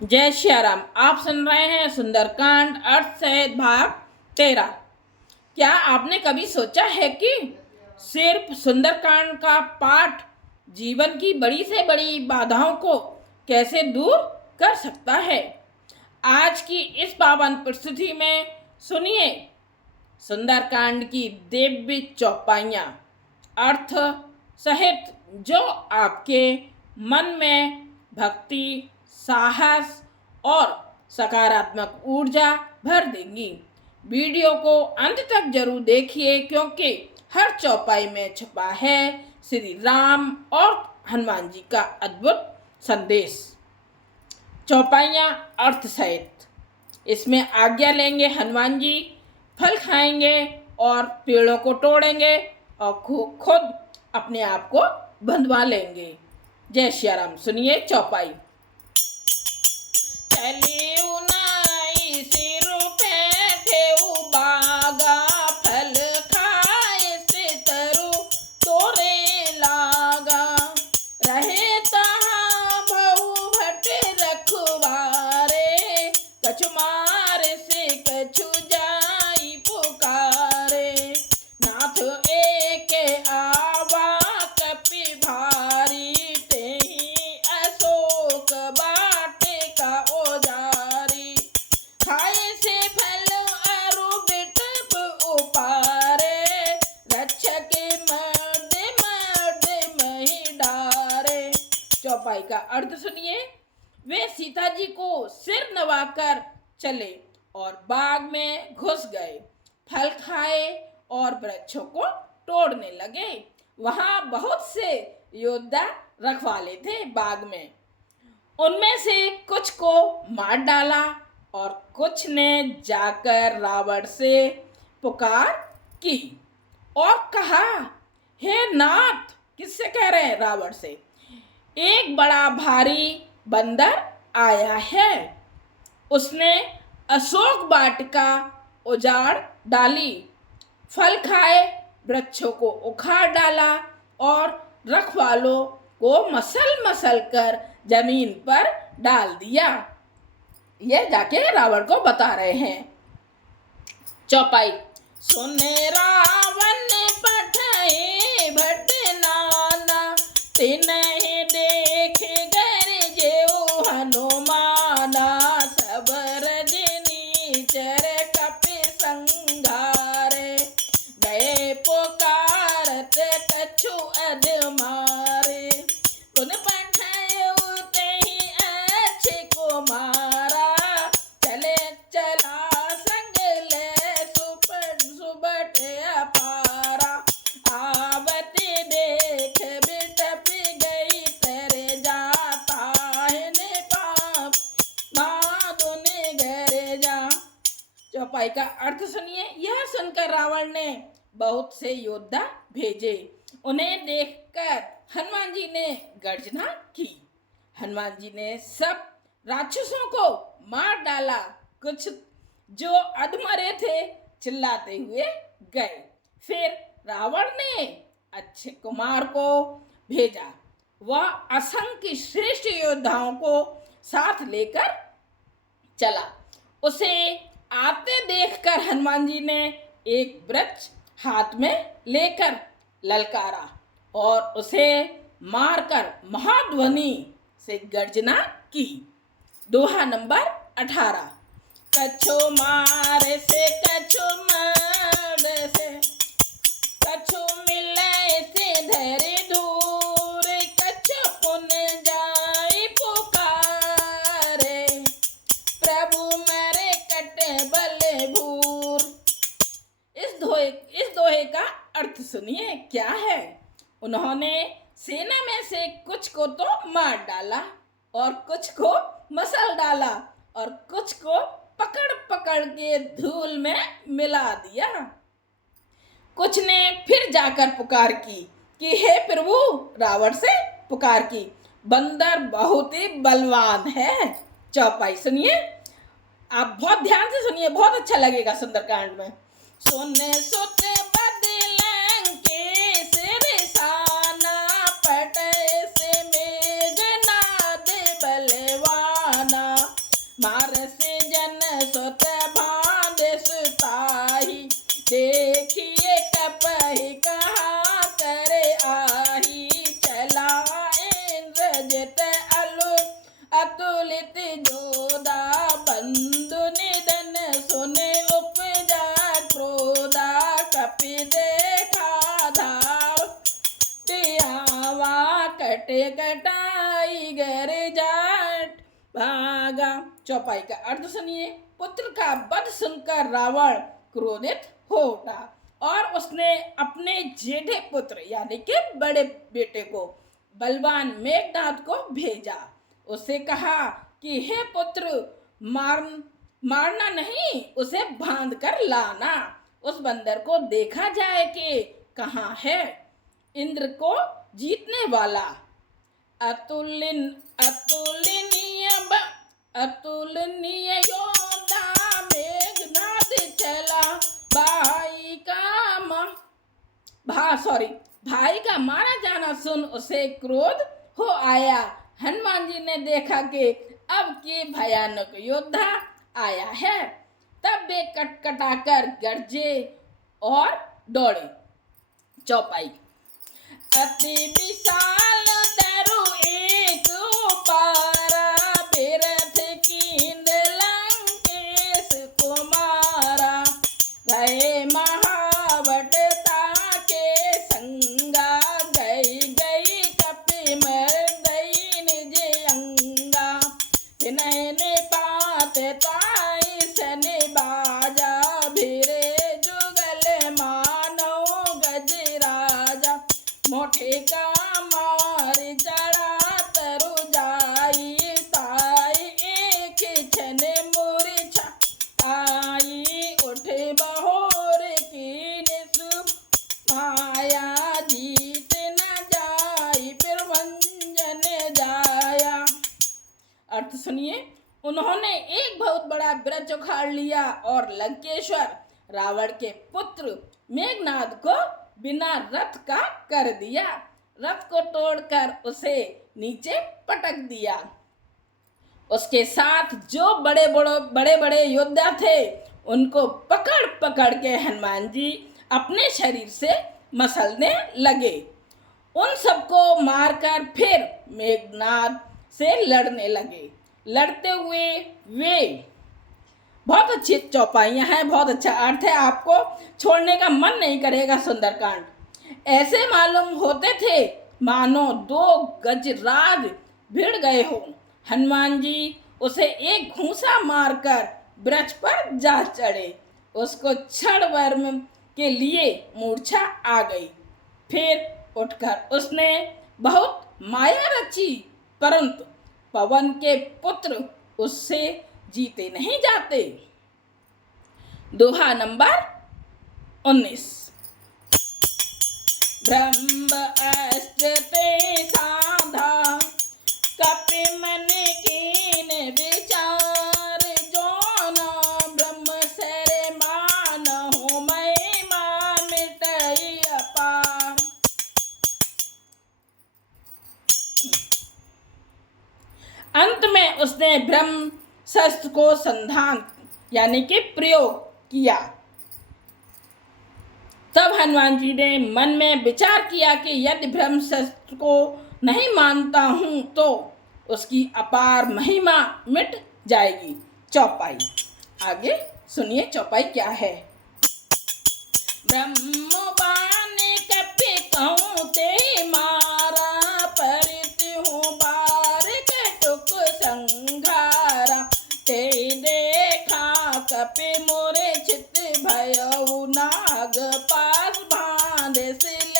जय श्याराम। आप सुन रहे हैं सुंदरकांड अर्थ सहित भाग 13। क्या आपने कभी सोचा है कि सिर्फ सुंदरकांड का पाठ जीवन की बड़ी से बड़ी बाधाओं को कैसे दूर कर सकता है? आज की इस पावन प्रस्तुति में सुनिए सुंदरकांड की दिव्य चौपाइयाँ अर्थ सहित, जो आपके मन में भक्ति, साहस और सकारात्मक ऊर्जा भर देंगी। वीडियो को अंत तक जरूर देखिए, क्योंकि हर चौपाई में छुपा है श्री राम और हनुमान जी का अद्भुत संदेश। चौपाइयाँ अर्थ सहित। इसमें आज्ञा लेंगे हनुमान जी, फल खाएंगे और पेड़ों को तोड़ेंगे और खुद अपने आप को बंधवा लेंगे। जय श्याराम। सुनिए चौपाई। चलिउ नाई सिर बैठेउ बागा, फल खाए से तरु तोरे लागा। रहे तहाँ भऊ भट रखवारे, कछु मार से कछु जाई पुकारे। नाथ एक आवा कपि भारी, तेहि अशोक बाटे का ओजारी। खाए से फल अरु बिटप उपारे, रक्षक मर्द मर्द मही डारे। चौपाई का अर्थ सुनिए। वे सीता जी को सिर नवाकर चले और बाग में घुस गए। फल खाए और वृक्षों को तोड़ने लगे। वहां बहुत से योद्धा रखवाले थे बाग में। उनमें से कुछ को मार डाला और कुछ ने जाकर रावण से पुकार की और कहा, हे नाथ। किससे कह रहे हैं? रावण से। एक बड़ा भारी बंदर आया है। उसने अशोक वाटिका उजाड़ डाली, फल खाए वृक्षों को उखाड़ डाला और रखवालों को मसल मसल कर जमीन पर डाल दिया। ये जाके रावण को बता रहे हैं। चौपाई। सुने रावण पठाए भट नाना, तिन्हि देख गरजेउ हनुमाना। सब रजनी चर कपि संघारे, गए पुकारत कछु अध मारे। पुन पठाएउ तेहि अच्छे को मारा, चले चला संग ले सुबट अपारा। आवत देख बिटप गई तेरे जाता है ने पाप, माधुने घर जा। चौपाई का अर्थ सुनिए। यह सुनकर रावण ने बहुत से योद्धा भेजे। उन्हें देखकर हनुमान जी ने गर्जना की। हनुमान जी ने सब राक्षसों को मार डाला। कुछ जो अधमरे थे चिल्लाते हुए गए। फिर रावण ने अच्छे कुमार को भेजा। वह असंख्य श्रेष्ठ योद्धाओं को साथ लेकर चला। उसे आते देखकर हनुमान जी ने एक वृक्ष हाथ में लेकर ललकारा और उसे मारकर महाध्वनि से गर्जना की। दोहा नंबर 18। कछु मार से कछु मर से, कछु मिले से धरे दूर। कछु पुन जाई पुकारे, प्रभु मरे कटे बल भूर। इस दोहे का अर्थ सुनिए क्या है। उन्होंने सेना में से कुछ को तो मार डाला और कुछ को मसल डाला और कुछ को पकड़ पकड़ के धूल में मिला दिया। कुछ ने फिर जाकर पुकार की कि हे प्रभु, रावण से पुकार की, बंदर बहुत ही बलवान है। चौपाई सुनिए। आप बहुत ध्यान से सुनिए, बहुत अच्छा लगेगा सुंदरकांड में। सोने सोते बदलंके सिर साना, पटे से मेघनाद बलवाना। कटे कटाई घर जाट भागा। चौपाई का अर्थ सुनिए। पुत्र का वध सुनकर रावण क्रोधित हो उठा और उसने अपने जेठे पुत्र यानी कि बड़े बेटे को बलवान मेघनाद को भेजा। उससे कहा कि हे पुत्र, मारना नहीं, उसे बांध कर लाना। उस बंदर को देखा जाए कि कहाँ है। इंद्र को जीतने वाला अतुलनीय योद्धा मेघनाद चला। भाई का मारा जाना सुन उसे क्रोध हो आया। हनुमान जी ने देखा कि अब के भयानक योद्धा आया है, तब वे कटकटाकर गरजे और दौड़े। चौपाई। अति विशाल तरु एक पारा, बिरथ कींद लंकेश कुमारा। गए महावटता के संगा, गई गई कपि मर गई निज अंगा। तिन्हने पात ताई सन बाजा, भिरे जुगल मानो गजराजा। मोठे का मार जड़ा तरु जाई, ताई एक क्षण मूर्छा आई। उठे बहोर कीन माया, जीत न जाई फिर भंजन जाया। अर्थ सुनिए। उन्होंने एक बहुत बड़ा वृक्ष उखाड़ लिया और लंकेश्वर रावण के पुत्र मेघनाद को बिना रथ का कर दिया। रथ को तोड़कर उसे नीचे पटक दिया। उसके साथ जो बड़े बड़े योद्धा थे उनको पकड़ पकड़ के हनुमान जी अपने शरीर से मसलने लगे। उन सबको मारकर फिर मेघनाद से लड़ने लगे। लड़ते हुए वे, बहुत अच्छी चौपाइयाँ हैं, बहुत अच्छा अर्थ है, आपको छोड़ने का मन नहीं करेगा। सुंदरकांड ऐसे मालूम होते थे मानो दो गजराज भिड़ गए हो। हनुमान जी उसे एक घूंसा मारकर वृक्ष पर जा चढ़े। उसको क्षण भर के लिए मूर्छा आ गई। फिर उठकर उसने बहुत माया रची, परंतु पवन के पुत्र उससे जीते नहीं जाते। दोहा नंबर 19। ब्रह्मास्त्र ते साधा, कपि मन कीन विचार। जोना ब्रह्म सर मानहु, महिमा मिटई अपार। अंत में उसने ब्रह्मास्त्र को संधान यानी कि प्रयोग किया। तब हनुमान जी ने मन में विचार किया कि यदि ब्रह्मास्त्र को नहीं मानता हूं तो उसकी अपार महिमा मिट जाएगी। चौपाई आगे सुनिए। चौपाई क्या है। ब्रह्मबाण कपि कहूँ ते मारा, परित्यु बार कटुक संघारा। ते देखा कपि मूर्छित भयउ, नाग पास बांधे सिल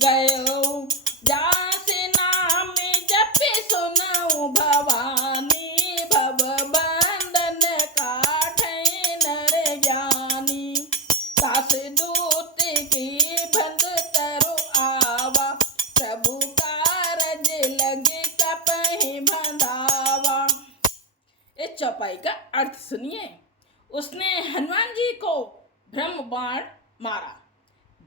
गयउ। जास नाम जपि सुनऊ भवानी, भव बंधन काटै नर ज्ञानी। सास दूत की बंध तरु आवा, प्रभु कारज लगे कपहि बंधावा। इस चौपाई का अर्थ सुनिए। उसने हनुमान जी को ब्रह्म बाण मारा,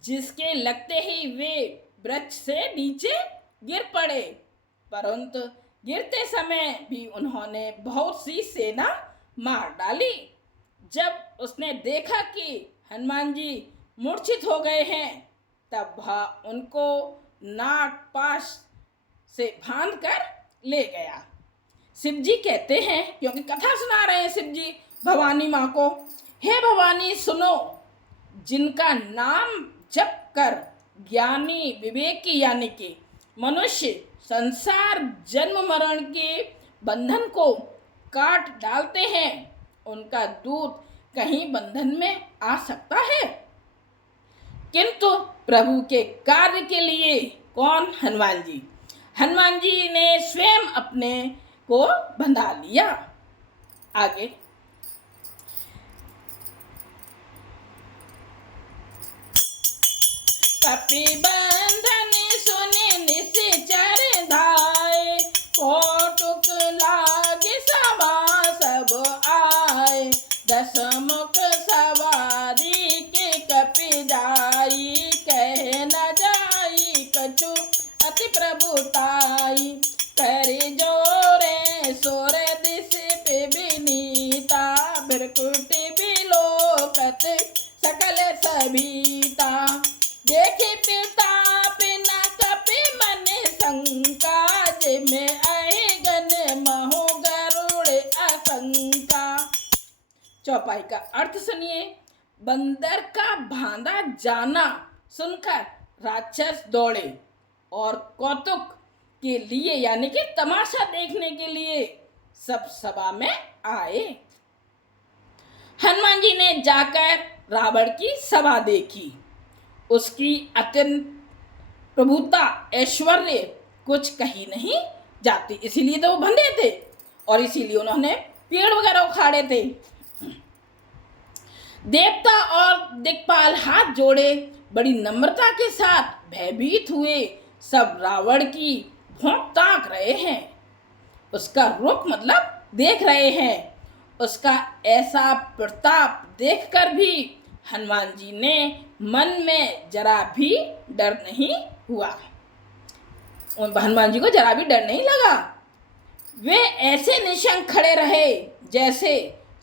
जिसके लगते ही वे वृक्ष से नीचे गिर पड़े, परंतु गिरते समय भी उन्होंने बहुत सी सेना मार डाली। जब उसने देखा कि हनुमान जी मूर्छित हो गए हैं, तब वह उनको नागपाश से बांध कर ले गया। शिव जी कहते हैं, क्योंकि कथा सुना रहे हैं शिव जी भवानी माँ को, हे भवानी सुनो, जिनका नाम जप कर ज्ञानी विवेकी यानी कि मनुष्य संसार जन्म मरण के बंधन को काट डालते हैं, उनका दूत कहीं बंधन में आ सकता है? किंतु प्रभु के कार्य के लिए कौन? हनुमान जी। हनुमान जी ने स्वयं अपने को बंधा लिया। आगे कपि बंधन सुनि निश्चर धाय, कौतुक लागे सभा सब आए, दस मुख सवारी के कपि जाई, कह न जाई कछु अति प्रभुताई, करे जोरे सोर दिस पे विनीता, बिरकुटी बिलोकत सकल सभीता, देखे प्रताप न कपि मन शंका, जिमे अहि गन महो गरुड़ आशंका। चौपाई का अर्थ सुनिए। बंदर का बांधा जाना सुनकर राक्षस दौड़े और कौतुक के लिए यानी कि तमाशा देखने के लिए सब सभा में आए। हनुमान जी ने जाकर रावण की सभा देखी। उसकी अत्यंत प्रभुता ऐश्वर्य कुछ कही नहीं जाती, इसीलिए तो वो बंधे थे और इसीलिए उन्होंने पेड़ वगैरह उखाड़े थे। देवता और दिक्पाल हाथ जोड़े बड़ी नम्रता के साथ भयभीत हुए सब रावण की भौंक ताक रहे हैं, उसका रुख मतलब देख रहे हैं। उसका ऐसा प्रताप देखकर भी हनुमान जी ने मन में जरा भी डर नहीं हुआ। हनुमान जी को जरा भी डर नहीं लगा। वे ऐसे निशंक खड़े रहे जैसे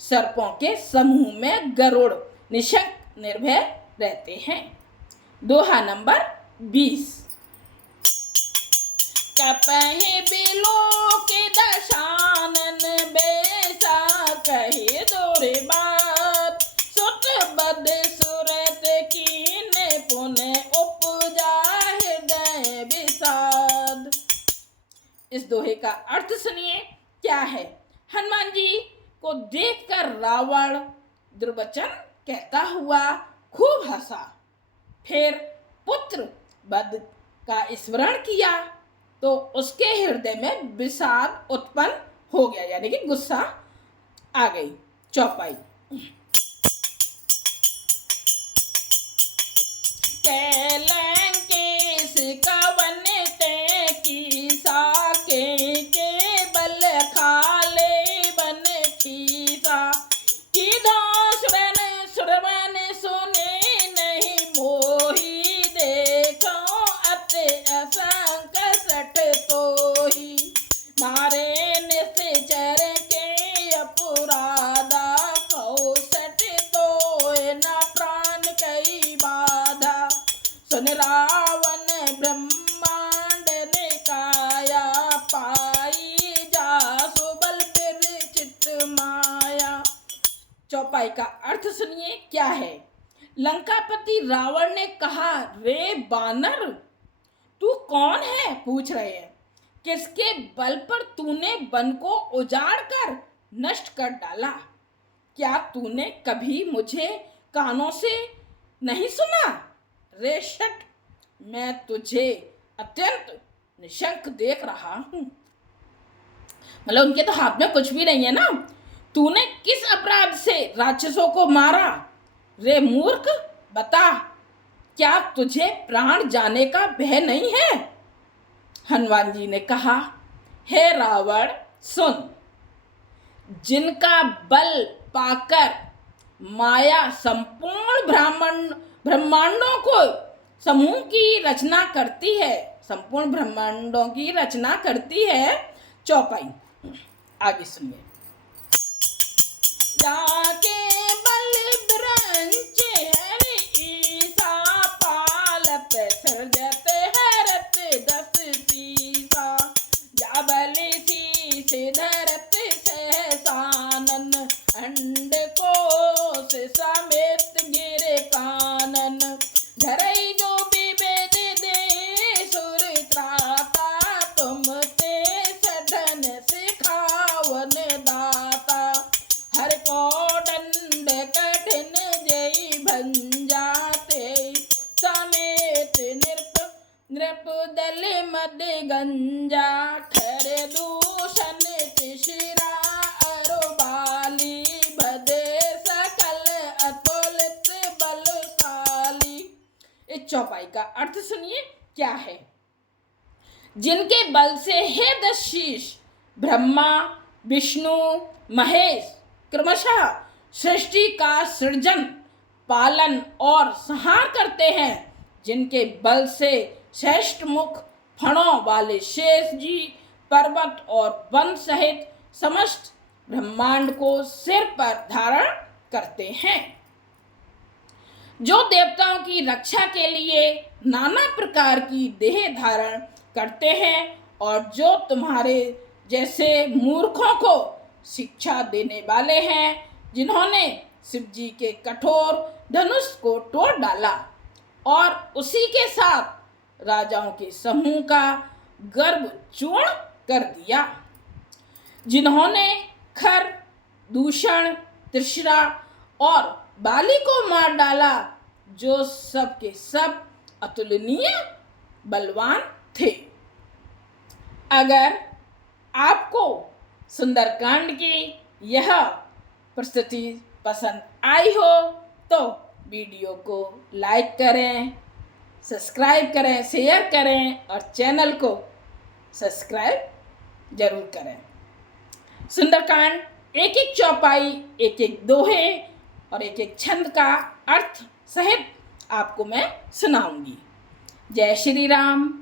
सर्पों के समूह में गरुड़ निशंक निर्भय रहते हैं। दोहा नंबर 20। कपहि बिलो के दशानन बेसा, कहे दूर बात सुत बद सुरत कीने, पुने उपजा हृदय विषाद। इस दोहे का अर्थ सुनिए क्या है। हनुमान जी को देखकर रावण दुर्वचन कहता हुआ खूब हंसा, फिर पुत्र वध का स्मरण किया तो उसके हृदय में विषाद उत्पन्न हो गया यानी कि गुस्सा आ गई। चौपाई। लंकेश कवन ते की साके बल खाले बन ठीसा, की सुरन सुरवन सुने नहीं मोही, देखो अति असंक सट तोही, मारे निश्चर के अपराधा, कौ सट तोय न प्राण कई बाधा, सुन रावण ब्रह्मांड ने काया, पाई जा सुबल फिर चित माया। चौपाई का अर्थ सुनिए क्या है। लंकापति रावण ने कहा, रे बानर तू कौन है? पूछ रहे हैं। किसके बल पर तूने वन को उजाड़ कर नष्ट कर डाला? क्या तूने कभी मुझे कानों से नहीं सुना? रे शट, मैं तुझे अत्यंत निशंक देख रहा हूं। मतलब उनके तो हाथ में कुछ भी नहीं है ना। तूने किस अपराध से राक्षसों को मारा? रे मूर्ख, बता, क्या तुझे प्राण जाने का भय नहीं है? हनुमान जी ने कहा, हे रावण सुन, जिनका बल पाकर माया संपूर्ण ब्रह्मांडों को समूह की रचना करती है, संपूर्ण ब्रह्मांडों की रचना करती है। चौपाई आगे सुनिए। जाके बल ब्रंच हरि ईसा, पालत सृजत हरत दस सीसा, जाबल शीस धरत सहसानन, अंड कोश समेत गिर कानन, धरई जो विवेद दे सुर त्राता, तुम चौपाई का अर्थ सुनिए क्या है। जिनके बल से हे 10 शीश ब्रह्मा विष्णु महेश क्रमशः सृष्टि का सृजन पालन और संहार करते हैं, जिनके बल से श्रेष्ठ मुख फणों वाले शेष जी पर्वत और वन सहित समस्त ब्रह्मांड को सिर पर धारण करते हैं, जो देवताओं की रक्षा के लिए नाना प्रकार की देह धारण करते हैं और जो तुम्हारे जैसे मूर्खों को शिक्षा देने वाले हैं, जिन्होंने शिव जी के कठोर धनुष को तोड़ डाला और उसी के साथ राजाओं के समूह का गर्भ चूर्ण कर दिया, जिन्होंने खर दूषण त्रिशरा और बाली को मार डाला, जो सब के सब अतुलनीय बलवान थे। अगर आपको सुंदरकांड की यह प्रस्तुति पसंद आई हो तो वीडियो को लाइक करें, सब्सक्राइब करें, शेयर करें और चैनल को सब्सक्राइब जरूर करें। सुंदरकांड एक एक चौपाई, एक एक दोहे और एक एक छंद का अर्थ सहित आपको मैं सुनाऊंगी। जय श्री राम,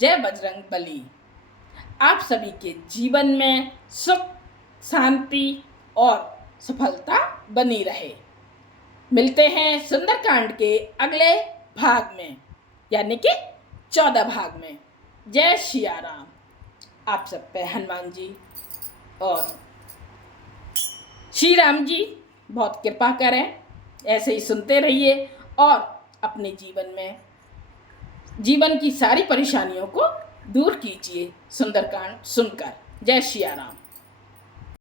जय बजरंग बली। आप सभी के जीवन में सुख शांति और सफलता बनी रहे। मिलते हैं सुंदरकांड के अगले भाग में, यानी कि 14 भाग में। जय सिया राम। आप सब पे हनुमान जी और श्री राम जी बहुत कृपा करें। ऐसे ही सुनते रहिए और अपने जीवन की सारी परेशानियों को दूर कीजिए सुंदरकांड सुनकर। जय सिया राम।